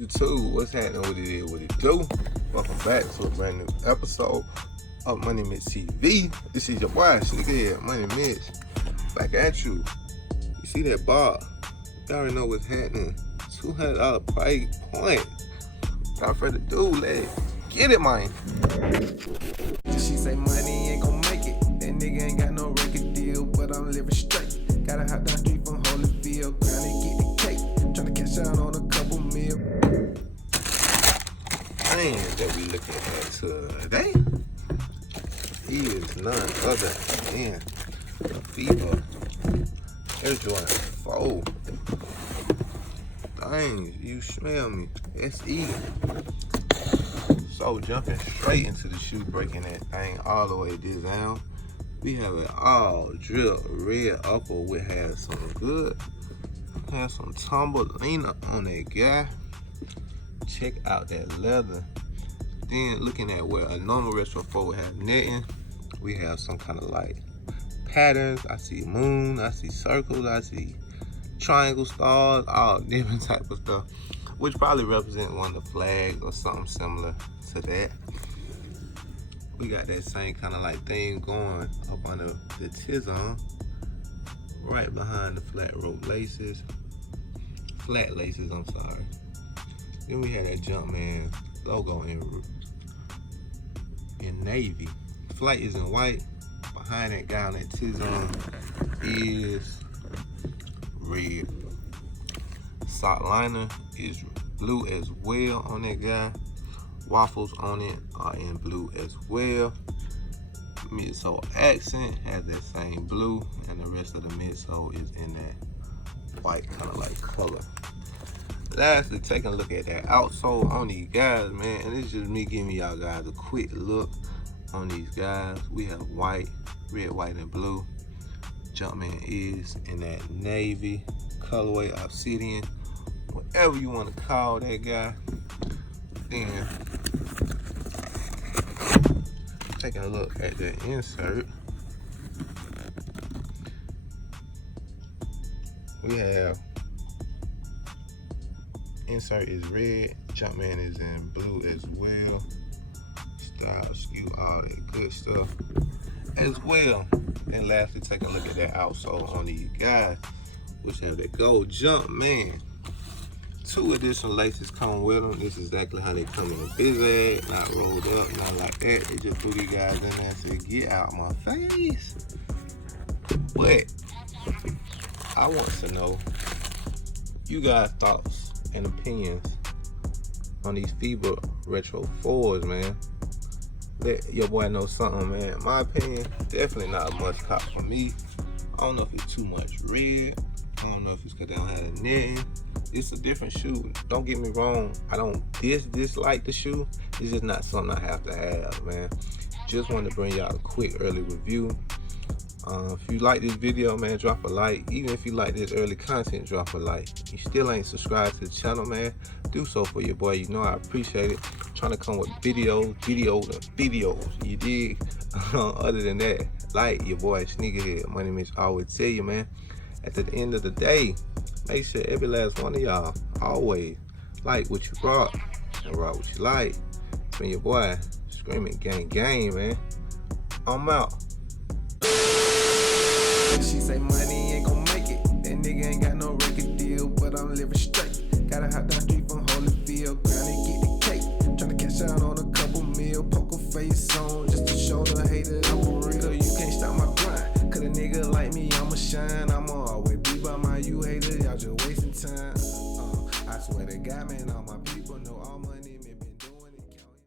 YouTube, what's happening? What it is, what it do? Welcome back to a brand new episode of Money Mitch TV. This is your boy, nigga, Money Mitch. Back at you. You see that bar? You already know what's happening. $200 price point. Without further ado, let's get it, man. She say money ain't gon' make it. That nigga ain't got no record deal, but I'm living straight. Gotta hop down street from Holyfield, grind and get the cake. Tryna cash out on a couple meal. Man, that we looking at today, he is none other than FIBA Air Jordan 4. Dang, you smell me. SE. So jumping straight into the shoe, breaking that thing all the way down. We have it all drilled red upper. We have some good, have some Tumbleina on that guy. Check out that leather. Then looking at where a normal retro 4 would have netting, we have some kind of like patterns. I see moon, I see circles, I see triangle stars, all different type of stuff, which probably represent one of the flags or something similar to that. We got that same kind of like thing going up under the Tizon, right behind the flat rope laces, flat laces, I'm sorry. Then we had that Jumpman logo in navy. Flight is in white. Behind that guy on that Tizon is red. Sock liner is blue as well on that guy. Waffles on it are in blue as well. Midsole accent has that same blue, and the rest of the midsole is in that white kind of like color. Lastly, taking a look at that outsole on these guys, man, and it's just me giving y'all guys a quick look on these guys. We have white, red, white, and blue. Jumpman is in that navy colorway, obsidian, whatever you want to call that guy. Then taking a look at the insert, we have insert is red, Jumpman is in blue as well. Style, skew, all that good stuff as well. And lastly, taking a look at that outsole on these guys, which have that gold Jumpman. 2 additional laces come with them. This is exactly how they come in a biz, not rolled up, not like that. They just put these guys in there and say, get out my face. But I want to know you guys' thoughts and opinions on these FIBA Retro 4s, man. Let your boy know something, man. My opinion, definitely not a must cop for me. I don't know if it's too much red. I don't know if it's because they don't have the netting. It's a different shoe. Don't get me wrong. I don't dislike the shoe. It's just not something I have to have, man. Just wanted to bring y'all a quick early review. If you like this video, man, drop a like. Even if you like this early content, drop a like. You still ain't subscribed to the channel, man, do so for your boy. You know I appreciate it. Trying to come with videos, you dig? Other than that, like your boy Sneakerhead, Money Mitch always tell you, man, at the end of the day, make sure every last one of y'all always like what you brought and rock what you like. It's been your boy, screaming gang gang, man. I'm out. She say money ain't gon' make it. That nigga ain't got no record deal, but I'm living straight. Gotta hop down street from Holyfield, grind and get the cake. Tryna cash out on a couple meal, poker face on, just to show the hater I'm for real. You can't stop my grind, cause a nigga like me, I'ma shine.